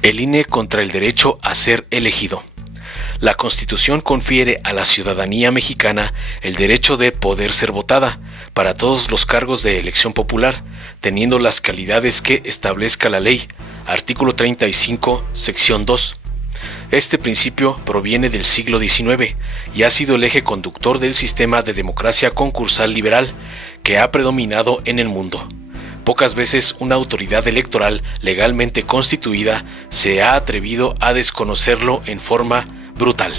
El INE contra el derecho a ser elegido. La Constitución confiere a la ciudadanía mexicana el derecho de poder ser votada para todos los cargos de elección popular, teniendo las calidades que establezca la ley. Artículo 35, sección 2. Este principio proviene del siglo XIX y ha sido el eje conductor del sistema de democracia concursal liberal que ha predominado en el mundo. Pocas veces una autoridad electoral legalmente constituida se ha atrevido a desconocerlo en forma brutal.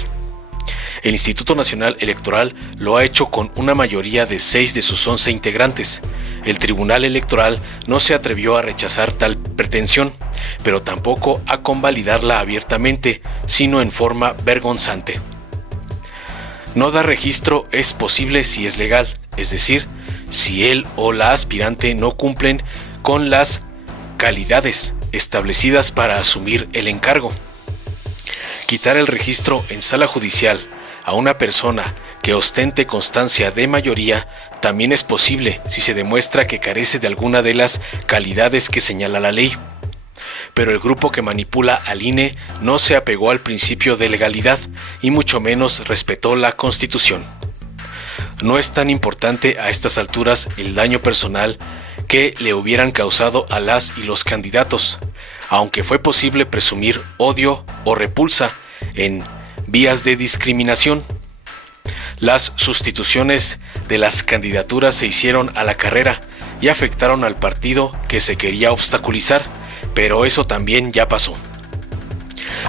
El Instituto Nacional Electoral lo ha hecho con una mayoría de 6 de sus 11 integrantes. El Tribunal Electoral no se atrevió a rechazar tal pretensión, pero tampoco a convalidarla abiertamente, sino en forma vergonzante. No dar registro es posible si es legal, es decir, si él o la aspirante no cumplen con las calidades establecidas para asumir el encargo. Quitar el registro en sala judicial a una persona que ostente constancia de mayoría también es posible si se demuestra que carece de alguna de las calidades que señala la ley. Pero el grupo que manipula al INE no se apegó al principio de legalidad y mucho menos respetó la Constitución. No es tan importante a estas alturas el daño personal que le hubieran causado a las y los candidatos, aunque fue posible presumir odio o repulsa en vías de discriminación. Las sustituciones de las candidaturas se hicieron a la carrera y afectaron al partido que se quería obstaculizar, pero eso también ya pasó.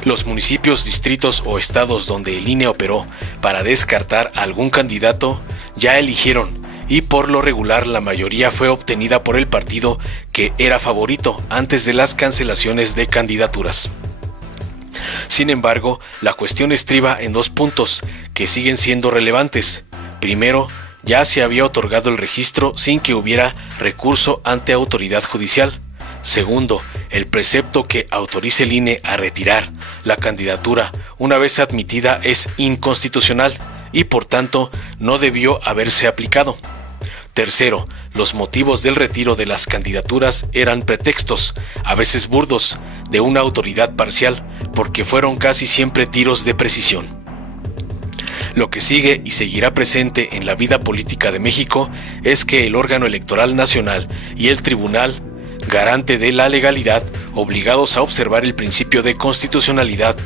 Los municipios, distritos o estados donde el INE operó para descartar a algún candidato ya eligieron, y por lo regular la mayoría fue obtenida por el partido que era favorito antes de las cancelaciones de candidaturas. Sin embargo, la cuestión estriba en 2 puntos que siguen siendo relevantes. Primero, ya se había otorgado el registro sin que hubiera recurso ante autoridad judicial. Segundo, el precepto que autorice el INE a retirar la candidatura una vez admitida es inconstitucional y por tanto no debió haberse aplicado. Tercero, los motivos del retiro de las candidaturas eran pretextos, a veces burdos, de una autoridad parcial, porque fueron casi siempre tiros de precisión. Lo que sigue y seguirá presente en la vida política de México es que el órgano electoral nacional y el tribunal, garante de la legalidad, obligados a observar el principio de constitucionalidad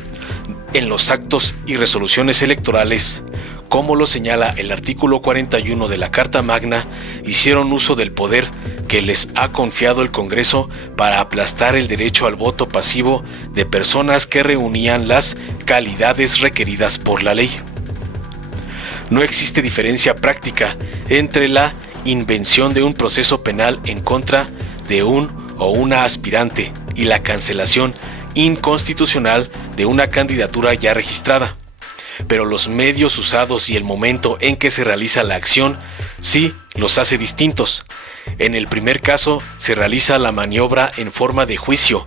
en los actos y resoluciones electorales, como lo señala el artículo 41 de la Carta Magna, hicieron uso del poder que les ha confiado el Congreso para aplastar el derecho al voto pasivo de personas que reunían las calidades requeridas por la ley. No existe diferencia práctica entre la invención de un proceso penal en contra de un o una aspirante y la cancelación inconstitucional de una candidatura ya registrada. Pero los medios usados y el momento en que se realiza la acción sí los hace distintos. En el primer caso se realiza la maniobra en forma de juicio,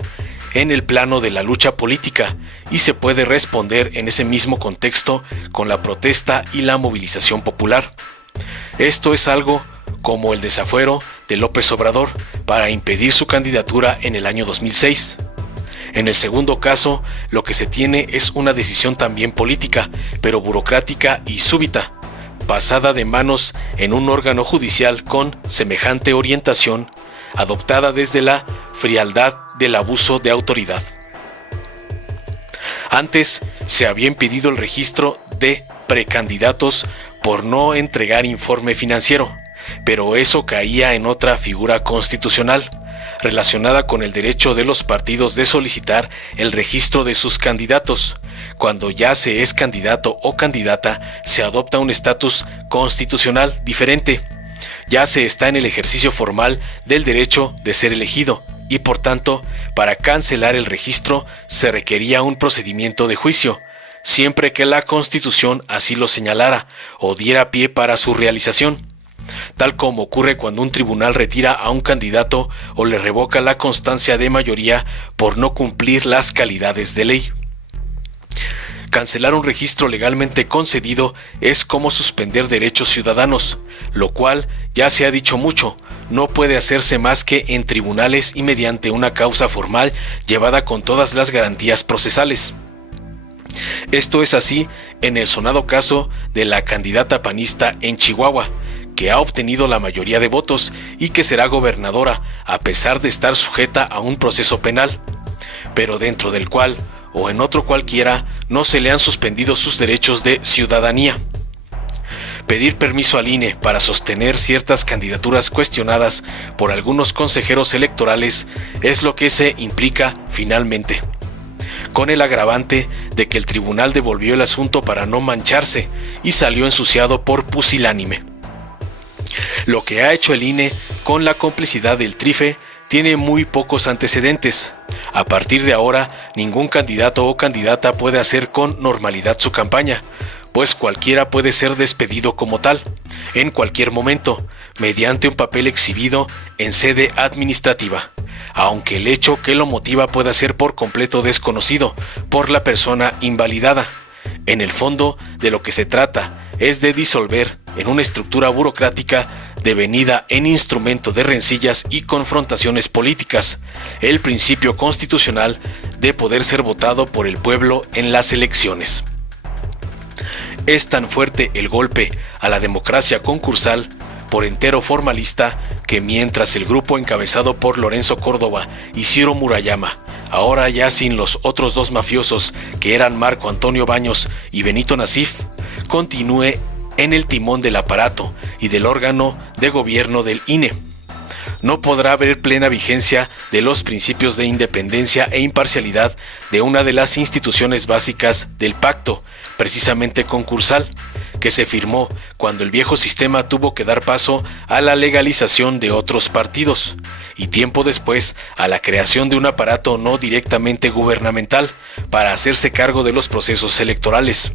en el plano de la lucha política, y se puede responder en ese mismo contexto con la protesta y la movilización popular. Esto es algo como el desafuero de López Obrador para impedir su candidatura en el año 2006. En el segundo caso, lo que se tiene es una decisión también política, pero burocrática y súbita, pasada de manos en un órgano judicial con semejante orientación, adoptada desde la frialdad del abuso de autoridad. Antes se había impedido el registro de precandidatos por no entregar informe financiero, pero eso caía en otra figura constitucional, relacionada con el derecho de los partidos de solicitar el registro de sus candidatos. Cuando ya se es candidato o candidata, se adopta un estatus constitucional diferente. Ya se está en el ejercicio formal del derecho de ser elegido y por tanto, para cancelar el registro se requería un procedimiento de juicio, siempre que la Constitución así lo señalara o diera pie para su realización. Tal como ocurre cuando un tribunal retira a un candidato o le revoca la constancia de mayoría por no cumplir las calidades de ley. Cancelar un registro legalmente concedido es como suspender derechos ciudadanos, lo cual, ya se ha dicho mucho, no puede hacerse más que en tribunales y mediante una causa formal llevada con todas las garantías procesales. Esto es así en el sonado caso de la candidata panista en Chihuahua, que ha obtenido la mayoría de votos y que será gobernadora a pesar de estar sujeta a un proceso penal, pero dentro del cual, o en otro cualquiera, no se le han suspendido sus derechos de ciudadanía. Pedir permiso al INE para sostener ciertas candidaturas cuestionadas por algunos consejeros electorales es lo que se implica finalmente, con el agravante de que el tribunal devolvió el asunto para no mancharse y salió ensuciado por pusilánime. Lo que ha hecho el INE con la complicidad del TRIFE tiene muy pocos antecedentes. A partir de ahora, ningún candidato o candidata puede hacer con normalidad su campaña, pues cualquiera puede ser despedido como tal, en cualquier momento, mediante un papel exhibido en sede administrativa, aunque el hecho que lo motiva pueda ser por completo desconocido por la persona invalidada. En el fondo, de lo que se trata es de disolver en una estructura burocrática devenida en instrumento de rencillas y confrontaciones políticas, el principio constitucional de poder ser votado por el pueblo en las elecciones. Es tan fuerte el golpe a la democracia concursal, por entero formalista, que mientras el grupo encabezado por Lorenzo Córdoba y Ciro Murayama, ahora ya sin los otros dos mafiosos que eran Marco Antonio Baños y Benito Nasif, continúe en el timón del aparato y del órgano de gobierno del INE. No podrá haber plena vigencia de los principios de independencia e imparcialidad de una de las instituciones básicas del pacto, precisamente concursal, que se firmó cuando el viejo sistema tuvo que dar paso a la legalización de otros partidos y tiempo después a la creación de un aparato no directamente gubernamental para hacerse cargo de los procesos electorales.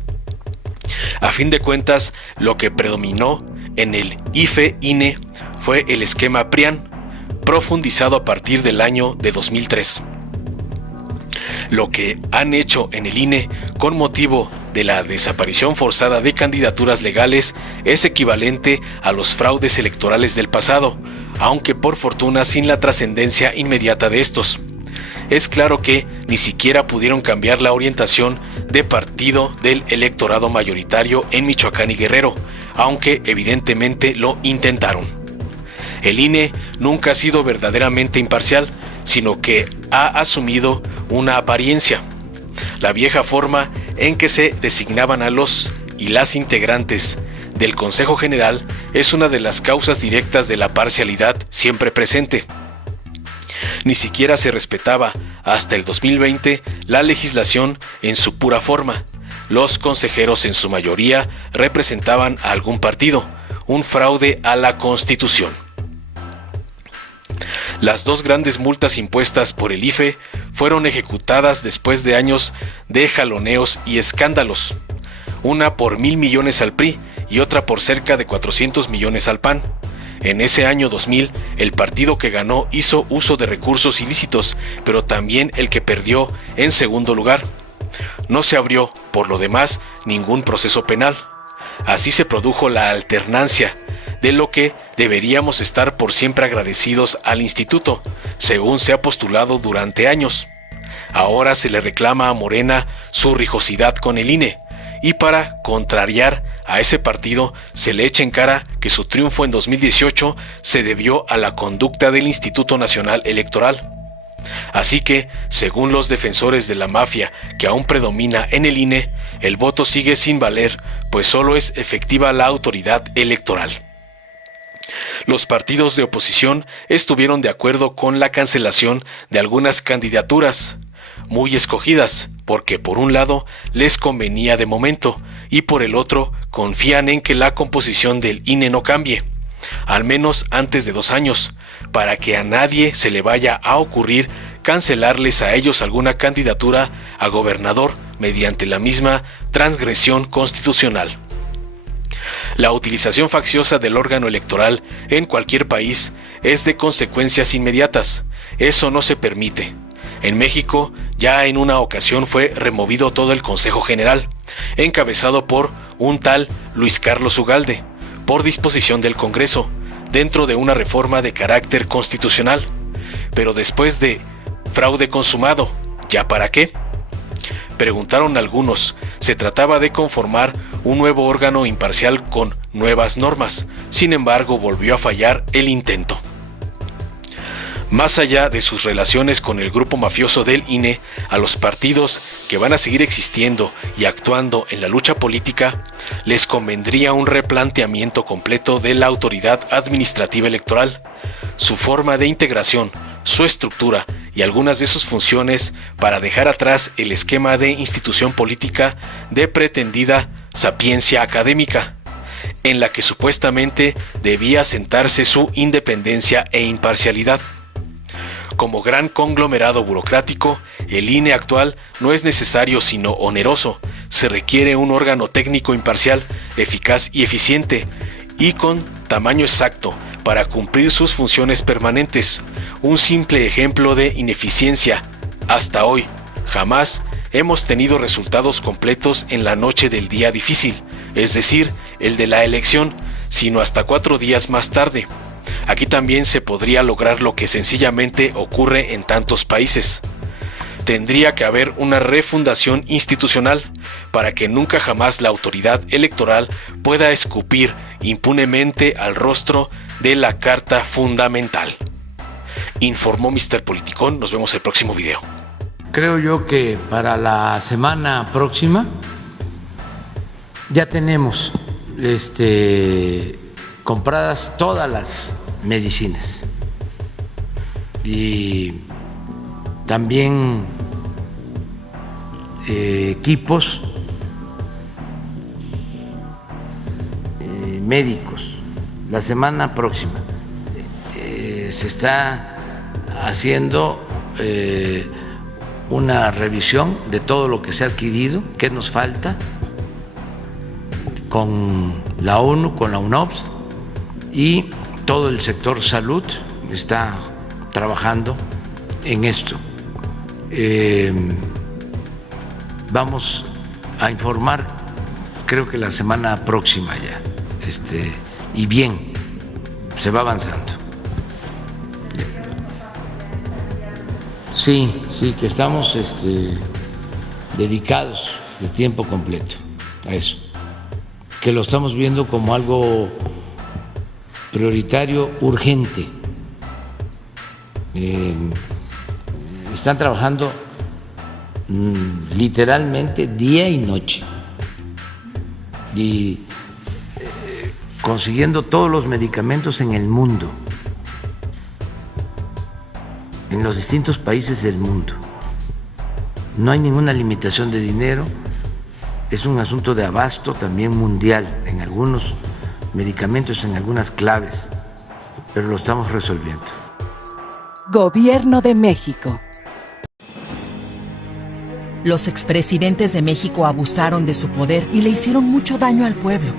A fin de cuentas, lo que predominó en el IFE-INE fue el esquema PRIAN, profundizado a partir del año de 2003. Lo que han hecho en el INE con motivo de la desaparición forzada de candidaturas legales es equivalente a los fraudes electorales del pasado, aunque por fortuna sin la trascendencia inmediata de estos. Es claro que ni siquiera pudieron cambiar la orientación de partido del electorado mayoritario en Michoacán y Guerrero, aunque evidentemente lo intentaron. El INE nunca ha sido verdaderamente imparcial, sino que ha asumido una apariencia. La vieja forma en que se designaban a los y las integrantes del Consejo General es una de las causas directas de la parcialidad siempre presente. Ni siquiera se respetaba hasta el 2020 la legislación en su pura forma. Los consejeros en su mayoría representaban a algún partido, un fraude a la Constitución. Las dos grandes multas impuestas por el IFE fueron ejecutadas después de años de jaloneos y escándalos, una por 1,000 millones al PRI y otra por cerca de 400 millones al PAN. En ese año 2000, el partido que ganó hizo uso de recursos ilícitos, pero también el que perdió en segundo lugar. No se abrió, por lo demás, ningún proceso penal. Así se produjo la alternancia, de lo que deberíamos estar por siempre agradecidos al instituto, según se ha postulado durante años. Ahora se le reclama a Morena su rijosidad con el INE, y para contrariar a ese partido se le echa en cara que su triunfo en 2018 se debió a la conducta del Instituto Nacional Electoral. Así que, según los defensores de la mafia que aún predomina en el INE, el voto sigue sin valer, pues solo es efectiva la autoridad electoral. Los partidos de oposición estuvieron de acuerdo con la cancelación de algunas candidaturas, muy escogidas, porque por un lado les convenía de momento y por el otro confían en que la composición del INE no cambie, al menos antes de 2 años, para que a nadie se le vaya a ocurrir cancelarles a ellos alguna candidatura a gobernador mediante la misma transgresión constitucional. La utilización facciosa del órgano electoral en cualquier país es de consecuencias inmediatas. Eso no se permite. En México Ya en una ocasión fue removido todo el Consejo General, encabezado por un tal Luis Carlos Ugalde, por disposición del Congreso, dentro de una reforma de carácter constitucional. Pero después de fraude consumado, ¿ya para qué? Preguntaron algunos, se trataba de conformar un nuevo órgano imparcial con nuevas normas. Sin embargo, volvió a fallar el intento. Más allá de sus relaciones con el grupo mafioso del INE, a los partidos que van a seguir existiendo y actuando en la lucha política, les convendría un replanteamiento completo de la autoridad administrativa electoral, su forma de integración, su estructura y algunas de sus funciones para dejar atrás el esquema de institución política de pretendida sapiencia académica, en la que supuestamente debía sentarse su independencia e imparcialidad. Como gran conglomerado burocrático, el INE actual no es necesario sino oneroso. Se requiere un órgano técnico imparcial, eficaz y eficiente, y con tamaño exacto para cumplir sus funciones permanentes. Un simple ejemplo de ineficiencia. Hasta hoy, jamás hemos tenido resultados completos en la noche del día difícil, es decir, el de la elección, sino hasta 4 días más tarde. Aquí también se podría lograr lo que sencillamente ocurre en tantos países. Tendría que haber una refundación institucional para que nunca jamás la autoridad electoral pueda escupir impunemente al rostro de la Carta Fundamental. Informó Mr. Politicón. Nos vemos el próximo video. Creo yo que para la semana próxima ya tenemos compradas todas las medicinas y también equipos médicos. La semana próxima se está haciendo una revisión de todo lo que se ha adquirido, qué nos falta, con la ONU, con la UNOPS, y todo el sector salud está trabajando en esto. Vamos a informar, creo que la semana próxima ya, y bien, se va avanzando. Sí, que estamos dedicados de tiempo completo a eso, que lo estamos viendo como algo prioritario, urgente. Están trabajando literalmente día y noche y consiguiendo todos los medicamentos en el mundo, en los distintos países del mundo. No hay ninguna limitación de dinero, es un asunto de abasto también mundial en algunos medicamentos, en algunas claves, pero lo estamos resolviendo. Gobierno de México. Los expresidentes de México abusaron de su poder y le hicieron mucho daño al pueblo.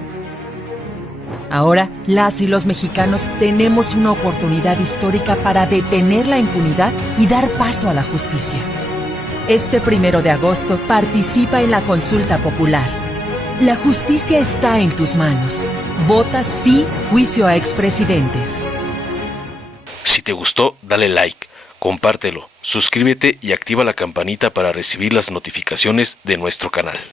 Ahora, las y los mexicanos tenemos una oportunidad histórica para detener la impunidad y dar paso a la justicia. Este 1 de agosto participa en la consulta popular. La justicia está en tus manos. Vota sí, juicio a expresidentes. Si te gustó, dale like, compártelo, suscríbete y activa la campanita para recibir las notificaciones de nuestro canal.